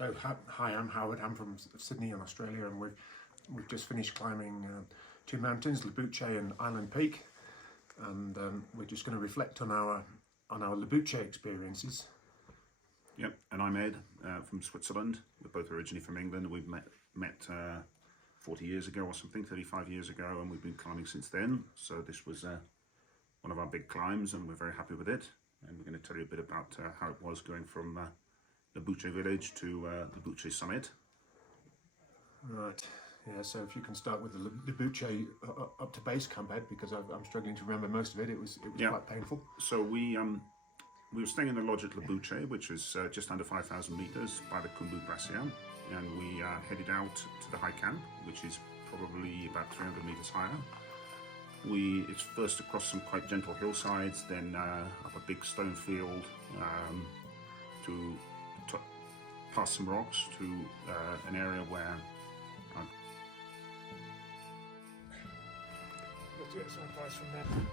So hi, I'm Howard. I'm from Sydney in Australia, and we've just finished climbing two mountains, Lobuche and Island Peak, and we're just going to reflect on our Lobuche experiences. Yep, and I'm Ed from Switzerland. We're both originally from England. We've met 40 years ago or something, 35 years ago, and we've been climbing since then. So this was one of our big climbs, and we're very happy with it. And we're going to tell you a bit about how it was going from Lobuche village to Lobuche summit. Right. Yeah. So if you can start with the Lobuche up to base camp, Ed, because I'm struggling to remember most of it. It was quite painful. So we were staying in the lodge at Lobuche, which is just under 5,000 meters by the Khumbu Glacier, and we headed out to the high camp, which is probably about 300 meters higher. It's first across some quite gentle hillsides, then up a big stone field to past some rocks to an area where let's get some advice from them.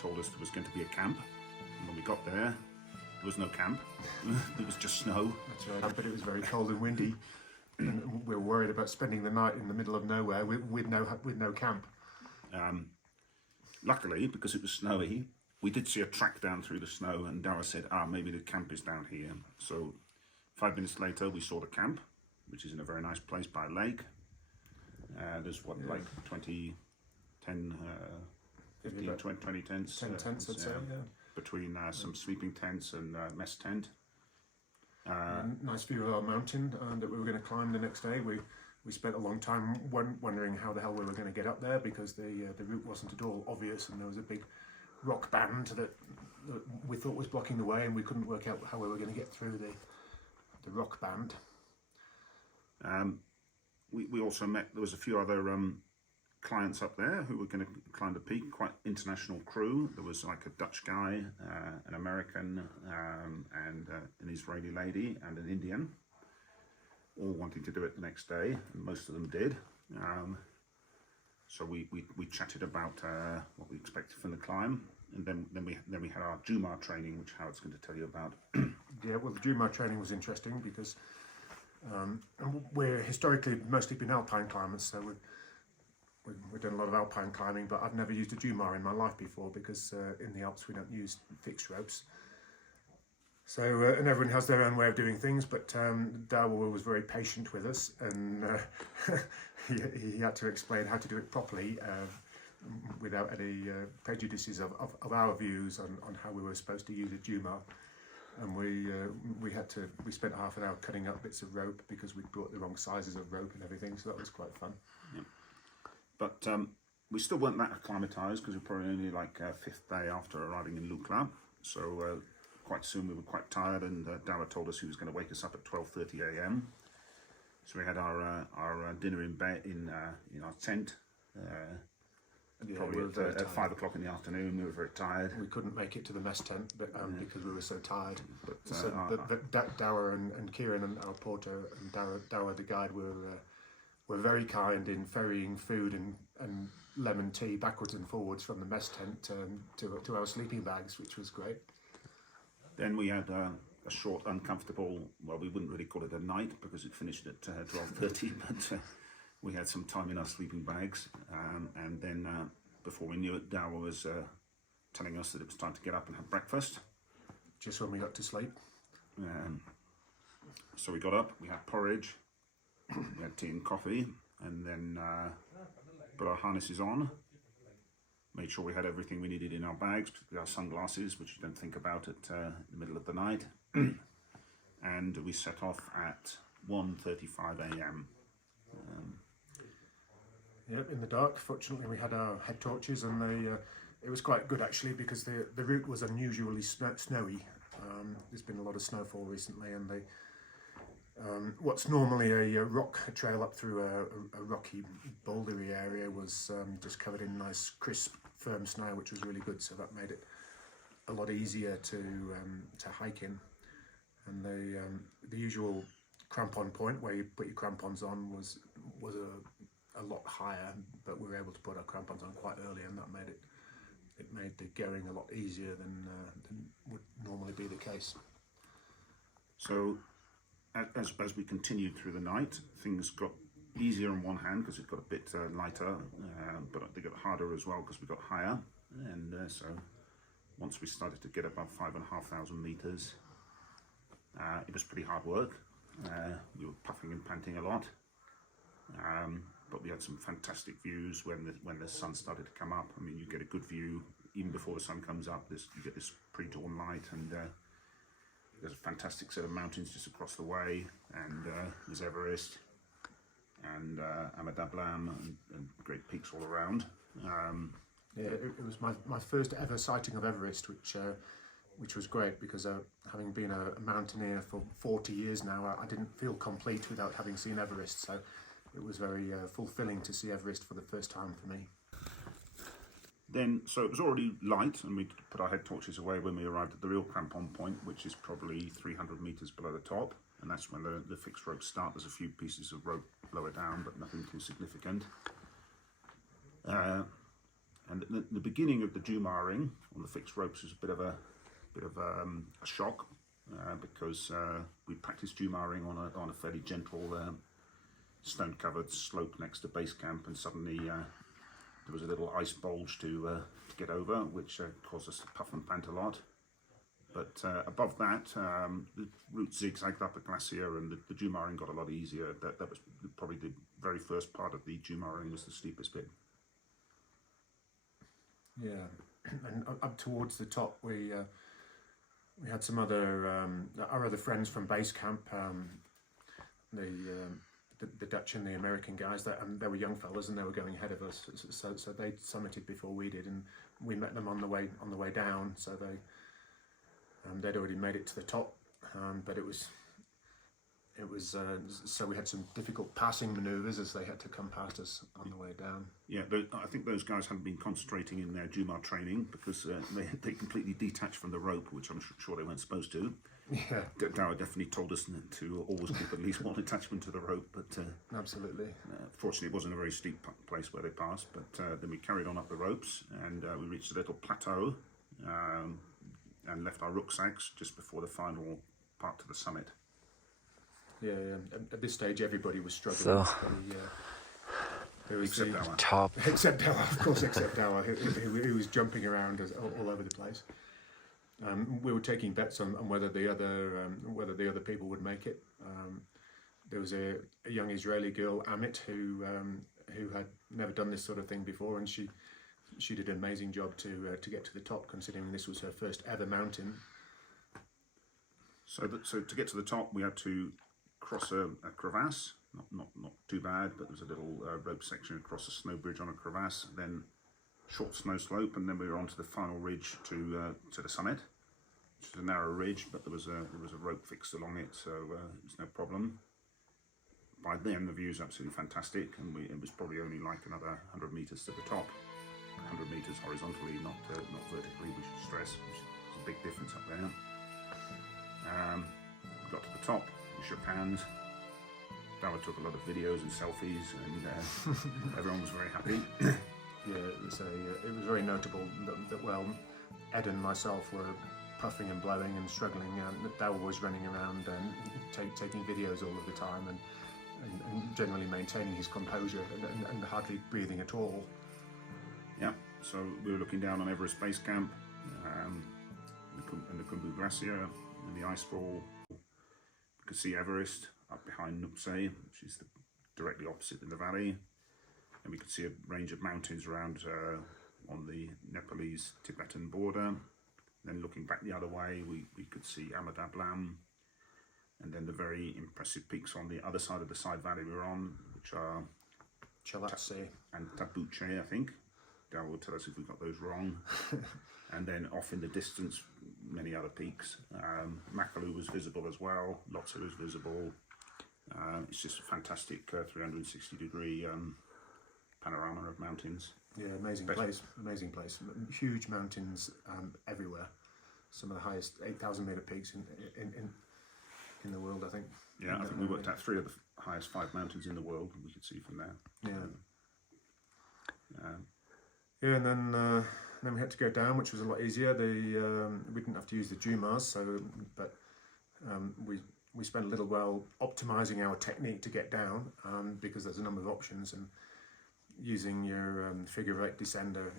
told us there was going to be a camp, and when we got there was no camp. There was just snow. That's right, but it was very cold and windy, and we were worried about spending the night in the middle of nowhere with no camp. Luckily, because it was snowy, we did see a track down through the snow, and Dara said, maybe the camp is down here. So 5 minutes later we saw the camp, which is in a very nice place by a lake. There's like 20 tents. 10 tents, I'd say, yeah. Between some sleeping tents and mess tent. Nice view of our mountain that we were going to climb the next day. We spent a long time wondering how the hell we were going to get up there, because the route wasn't at all obvious, and there was a big rock band that we thought was blocking the way, and we couldn't work out how we were going to get through the rock band. We also met, there was a few other clients up there who were going to climb the peak, quite international crew. There was like a Dutch guy, an American, and an Israeli lady, and an Indian, all wanting to do it the next day, and most of them did. So we chatted about what we expected from the climb, and then we had our Jumar training, which Howard's going to tell you about. Yeah, well, the Jumar training was interesting because we're historically mostly been alpine climbers, so we've done a lot of alpine climbing, but I've never used a Jumar in my life before, because in the Alps we don't use fixed ropes. So, and everyone has their own way of doing things, but Dawa was very patient with us, and he had to explain how to do it properly without any prejudices of our views on how we were supposed to use a Jumar. And we spent half an hour cutting up bits of rope because we'd brought the wrong sizes of rope and everything, so that was quite fun. Yeah. But we still weren't that acclimatized, because we were probably only like 5th day after arriving in Lukla. So quite soon we were quite tired, and Dara told us he was going to wake us up at 12:30 a.m. So we had our dinner in bed in our tent. Probably at 5 o'clock in the afternoon. We were very tired. We couldn't make it to the mess tent, but because we were so tired. But so Dawa and Kieran and our porter and Dawa the guide were very kind in ferrying food and lemon tea backwards and forwards from the mess tent to our sleeping bags, which was great. Then we had a short, uncomfortable, well, we wouldn't really call it a night because it finished at 12:30, but we had some time in our sleeping bags, and then before we knew it, Dower was telling us that it was time to get up and have breakfast. Just when we got to sleep. So we got up, we had porridge, we had tea and coffee, and then put our harnesses on, made sure we had everything we needed in our bags, particularly our sunglasses, which you don't think about at the middle of the night. And we set off at 1:35 a.m. Yep, in the dark. Fortunately, we had our head torches, and it was quite good actually, because the route was unusually snowy. There's been a lot of snowfall recently, and what's normally a rock trail up through a rocky, bouldery area was just covered in nice, crisp, firm snow, which was really good. So that made it a lot easier to hike in. And the usual crampon point where you put your crampons on was a lot higher, but we were able to put our crampons on quite early, and that made the going a lot easier than would normally be the case. So as we continued through the night, things got easier on one hand because it got a bit lighter, but they got harder as well because we got higher. And so once we started to get above 5,500 meters, it was pretty hard work. We were puffing and panting a lot, but we had some fantastic views when the sun started to come up. I mean, you get a good view even before the sun comes up. You get this pre-dawn light, and there's a fantastic set of mountains just across the way, and there's Everest and Amadablam and great peaks all around. Yeah, it was my first ever sighting of Everest, which was great, because having been a mountaineer for 40 years now, I didn't feel complete without having seen Everest. So it was very fulfilling to see Everest for the first time for me. So it was already light, and we put our head torches away when we arrived at the real crampon point, which is probably 300 meters below the top, and that's when the fixed ropes start. There's a few pieces of rope lower down, but nothing too significant. And the beginning of the Jumaring on the fixed ropes was a bit of a shock, because we practiced Jumaring on a fairly gentle stone-covered slope next to base camp, and suddenly there was a little ice bulge to get over, which caused us to puff and pant a lot. But above that, the route zigzagged up a glacier, and the Jumaring got a lot easier. That was probably the very first part of the Jumaring, was the steepest bit. Yeah, and up towards the top, we had some our other friends from base camp, the Dutch and the American guys, and they were young fellas, and they were going ahead of us. So they summited before we did, and we met them on the way down. So they'd already made it to the top, but it was so we had some difficult passing manoeuvres as they had to come past us on the way down. Yeah, I think those guys hadn't been concentrating in their Jumar training, because they completely detached from the rope, which I'm sure they weren't supposed to. Yeah, Dower definitely told us to always keep at least one attachment to the rope, but absolutely. Fortunately, it wasn't a very steep place where they passed. But then we carried on up the ropes, and we reached a little plateau, and left our rucksacks just before the final part to the summit. Yeah. At this stage, everybody was struggling. Except Dower. Top. Except Dower, of course, except Dower, who was jumping around all over the place. We were taking bets on whether the other people would make it. There was a young Israeli girl, Amit, who had never done this sort of thing before, and she did an amazing job to get to the top, considering this was her first ever mountain. So to get to the top, we had to cross a crevasse. Not too bad, but there was a little rope section across a snow bridge on a crevasse, then short snow slope, and then we were onto the final ridge to the summit, which was a narrow ridge, but there was a rope fixed along it, so it was no problem. By then, the view was absolutely fantastic, and it was probably only like another 100 meters to the top. 100 meters horizontally, not vertically, we should stress, which is a big difference up there. We got to the top, we shook hands. Dower took a lot of videos and selfies, and everyone was very happy. Yeah, it was very notable that Ed and myself were puffing and blowing and struggling, and Dower was running around and taking videos all of the time, and generally maintaining his composure and hardly breathing at all. Yeah, So we were looking down on Everest Base Camp, and the Khumbu Glacier and the icefall. We could see Everest up behind Nuptse, which is directly opposite in the valley, and we could see a range of mountains around on the Nepalese-Tibetan border. Then looking back the other way, we could see Amadablam, and then the very impressive peaks on the other side of the side valley we were on, which are Chalatse. and Lobuche, I think. Dal will tell us if we got those wrong. And then off in the distance, many other peaks. Makalu was visible as well. Lhotse was visible. It's just a fantastic 360-degree panorama of mountains. Yeah, amazing place. Amazing place. Huge mountains everywhere. Some of the highest 8,000 meter peaks in the world, I think. Yeah, I think we worked out 3 of the highest 5 mountains in the world. We could see from there. Yeah. Yeah, and then we had to go down, which was a lot easier. We didn't have to use the Jumars, but we spent a little while optimising our technique to get down, because there's a number of options, and using your figure 8 descender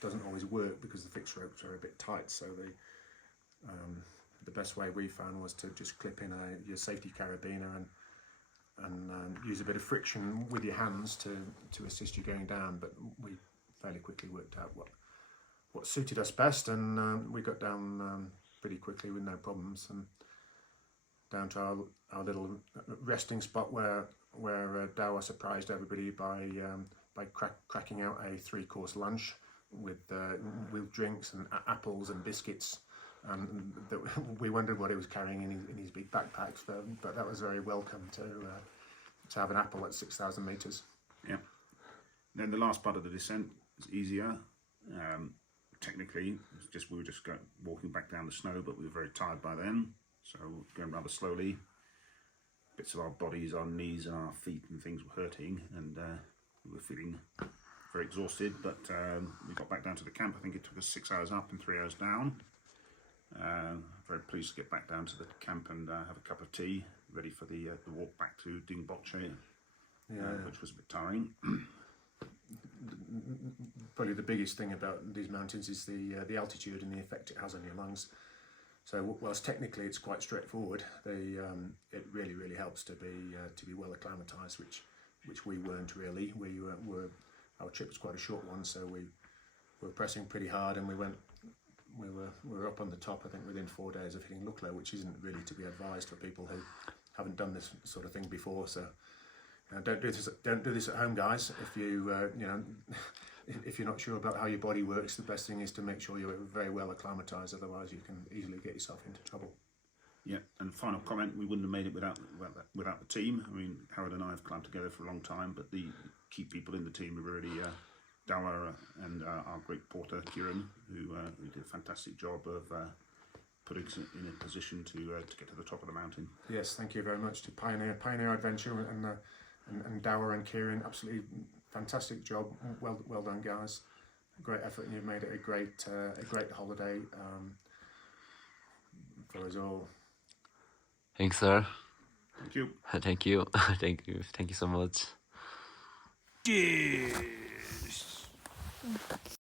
doesn't always work because the fixed ropes are a bit tight. So the best way we found was to just clip in your safety carabiner and use a bit of friction with your hands to assist you going down. But we fairly quickly worked out what suited us best, and we got down pretty quickly with no problems, and down to our little resting spot where Dawa surprised everybody by cracking out a 3-course lunch with drinks and apples and biscuits. We wondered what he was carrying in his big backpacks, but that was very welcome to have an apple at 6,000 meters. Yeah. Then the last part of the descent was easier. Technically, we were just walking back down the snow, but we were very tired by then, so going rather slowly. Bits of our bodies, our knees and our feet and things were hurting, and we were feeling very exhausted, but we got back down to the camp. I think it took us 6 hours up and 3 hours down. Very pleased to get back down to the camp and have a cup of tea, ready for the walk back to Lobuche, which was a bit tiring. Probably the biggest thing about these mountains is the altitude and the effect it has on your lungs. So whilst technically it's quite straightforward, it really helps to be well acclimatized, which we weren't really. Our trip was quite a short one, so we were pressing pretty hard, and we were up on the top, I think, within 4 days of hitting Lukla, which isn't really to be advised for people who haven't done this sort of thing before. So don't do this at home, guys. If if you're not sure about how your body works, the best thing is to make sure you're very well acclimatized. Otherwise, you can easily get yourself into trouble. Yeah, and final comment: we wouldn't have made it without the team. I mean, Harold and I have climbed together for a long time, but the key people in the team are really Dawa and our great porter Kieran, who did a fantastic job of putting us in a position to get to the top of the mountain. Yes, thank you very much to Pioneer Adventure and Dawa and Kieran. Absolutely fantastic job. Well done, guys. Great effort, and you've made it a great holiday for us all. Thanks, sir. Thank you. Thank you. Thank you so much. Cheers.